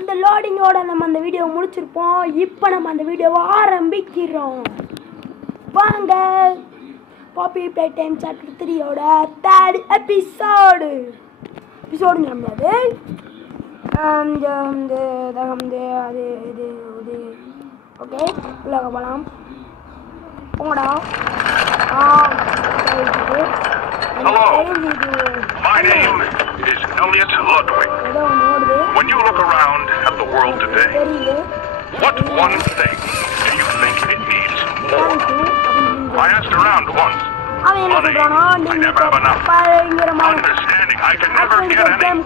அந்த லோடிங்கோட நம்ம அந்த வீடியோ முடிச்சிருப்போம். இப்போ நம்ம அந்த வீடியோவை ஆரம்பிக்கிறோம். வாங்க. பாப்பி பிளே டைம் சாப்டர் 3யோட 3rd எபிசோடு நம்மளது அது ஓகே உள்ள போகலாம். போங்கடா. Hello, my name is Elliot Ludwig. When you look around at the world today, what one thing do you think it needs more? I asked around once. Money, I never have enough. Understanding, I can never get any.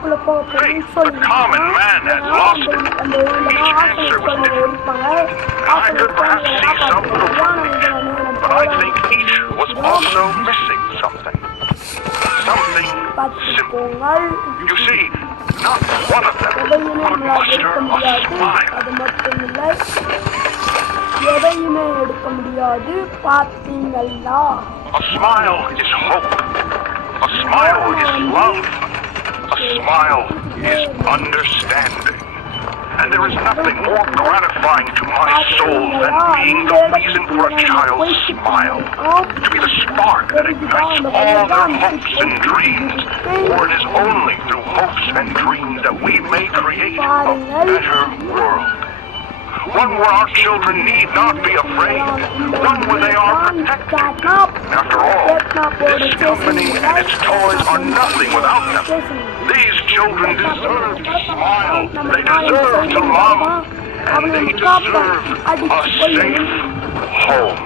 Faith, the common man has lost it. Each answer was different. And I could perhaps see some little connection, but I think each was also missing something. Something simple. You see, not one of them could muster a smile. A smile is hope. A smile is love. A smile is understanding. And there is nothing more gratifying to my soul than being the reason for a child's smile. To be the spark that ignites all their hopes and dreams. For it is only through hopes and dreams that we may create a better world. One where our children need not be afraid. One where they are protected. After all, this company and its toys are nothing without them. These children deserve to smile. They deserve to love. And they deserve a safe home.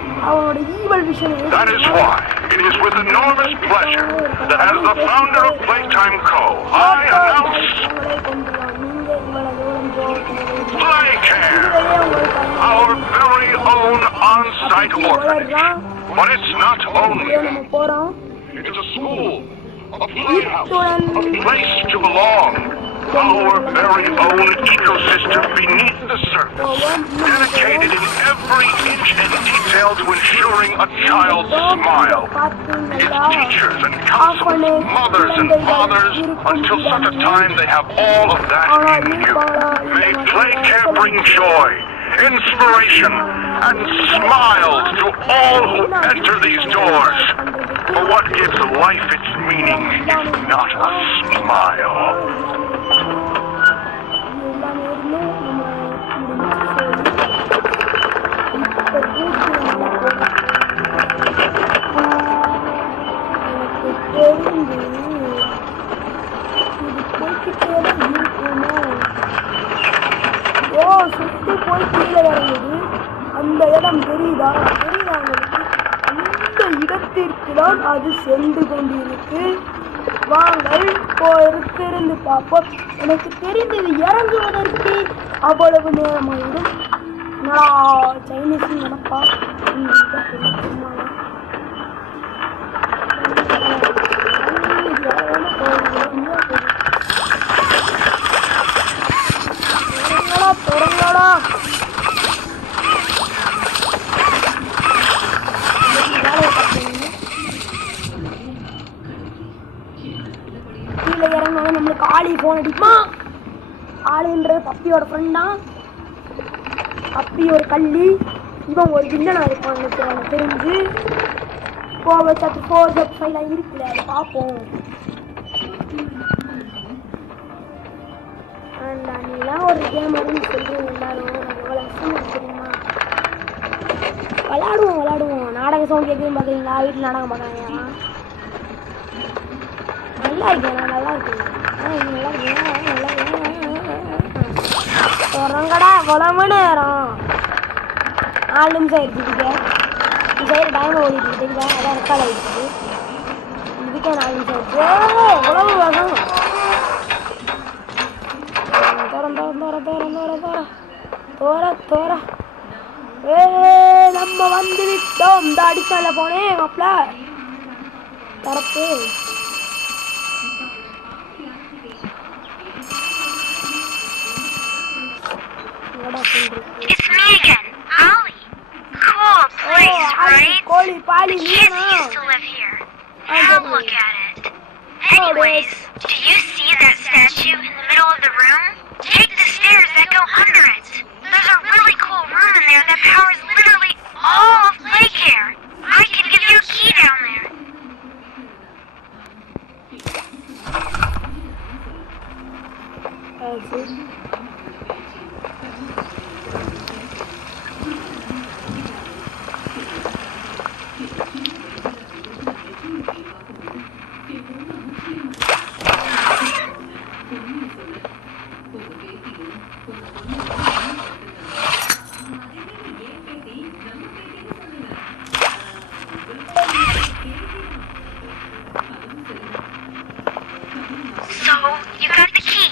That is why it is with enormous pleasure that as the founder of Playtime Co., I announce Playcare, our very own on-site orphanage. But it's not only that. It is a school, a playhouse, a place to belong. Our very own ecosystem beneath the surface, dedicated in every inch and detail to ensuring a child's smile. Its teachers and counselors, mothers and fathers, until such a time they have all of that in you. May Playcare bring joy, inspiration, and smiles to all who enter these doors. For what gives life its meaning if not a smile? சுத்தி போய் கீழே இறங்குது. அந்த இடம் தெரியுதா அந்த இடத்திற்கு தான் அது சென்று கொண்டிருக்கு. வாங்கள் இருந்து பார்ப்போம். எனக்கு தெரிந்தது இறங்குவதற்கு அவ்வளவு நேரமாயிடும். நான் சைனீஸ் நினைப்பா தொடங்கடா. கீழே இறங்க நம்மளுக்கு ஆளி போன் அடிக்குமா? ஆளின்றது பப்பியோட ஃப்ரெண்ட் தான். பப்பி ஒரு கள்ளி, இவன் ஒரு வில்லனா இருப்பான் எனக்கு தெரிஞ்சு. போக சத்து 4 இருக்குல்ல, அதை பார்ப்போம். நீலாம் ஒரு கேம் வரும்னு சொல்லுவோம் எல்லாரும். எவ்வளோ விஷயம் தெரியுமா? விளாடுவோம். நாடக சவுண்ட் கேட்குதுன்னு பார்க்குறீங்களா? வீட்டில் நாடகம் பார்க்குறாங்க. நல்லா இருக்கேன். தொடங்கடா. எவ்வளோ மணி நேரம்? 4 நிமிஷம் ஆயிடுச்சு. இந்த சைடு டைம் ஓடிட்டு தெரியுதா? அதான் ரெக்கார்ட் ஆகிடுச்சு. இதுக்கே 4 நிமிஷம் ஆயிடுச்சு. எவ்வளவு வேகம்? தோற நம்ம வந்து விட்டோம். இந்த அடிச்சால போனேன் மாப்ள தரப்பு. கோழி பாலி நீனா? Look at it. Anyways, do you see that statue in the middle of the room? Take the stairs that ஆயிடுச்சு. So, you got the key.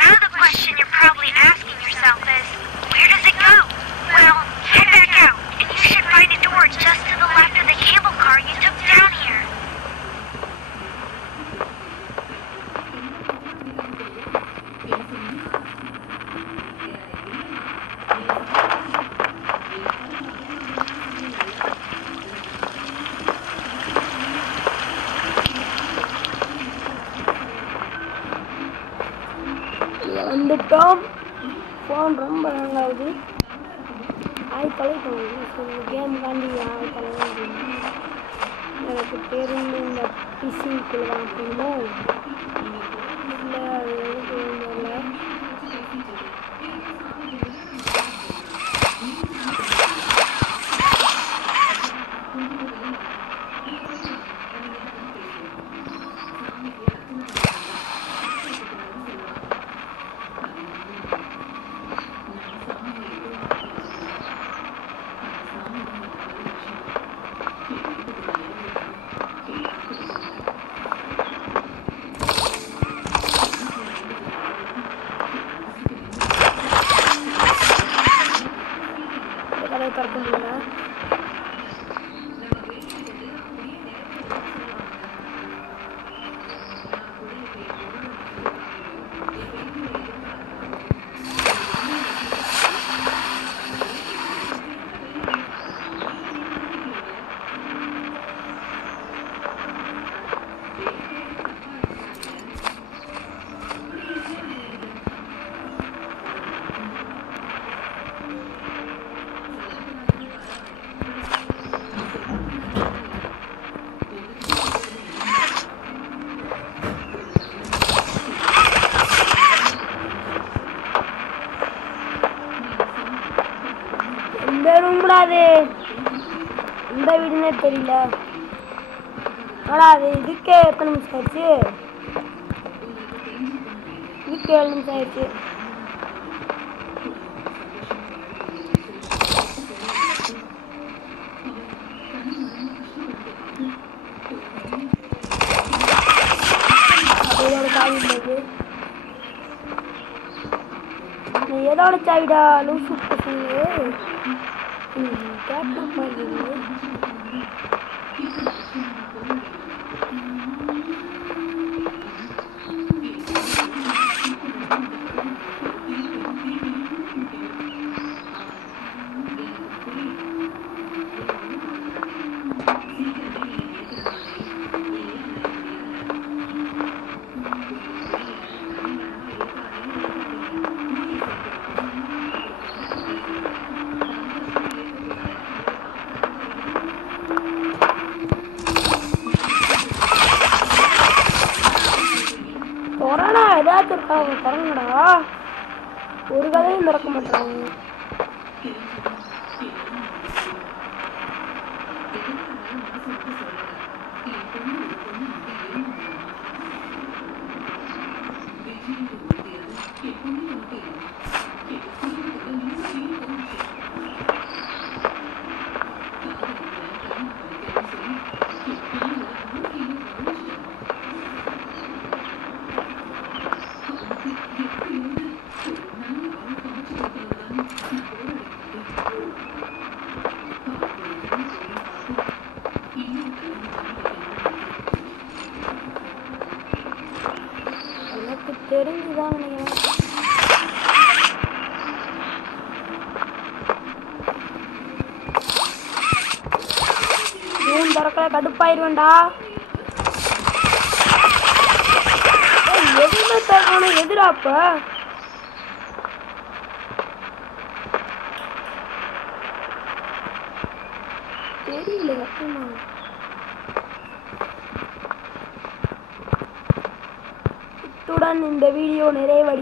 Now the question you're probably asking yourself is, where does it go? Well, head back out, and you should find a door just to the left of the cable car you took down here. வந்துட்டோம். Phone ரொம்ப ஹேங்காகுது. தொலைப்போம் game காண்டி தொலைவாங்க. எனக்கு தெரிந்து இந்த பிசிக்குள்ள தான் போகணும். இல்லை அது தெரியல. திறக்க முடியல. இந்த வீடுனே தெரியல. அது இதுக்கே எத்தனை நிமிஷம் ஆயிடுச்சு? இதுக்கு 7 நிமிஷம் ஆயிடுச்சு. ஏதோட சாவிடா லூசு பசங்க கேட்க மாட்டேங்குது. ஏதாச்சும் இருக்கா திறங்கடா. ஒரு கதையும் திறக்க மாட்டாங்க. தெரிஞ்சுதான் நினைக்கிறேன். திறக்கல கடுப்பாயிருவேண்டா. எதுவுமே திறக்கணும் எதிராப்ப தெரியல. இத்துடன் இந்த வீடியோ நிறைவடை.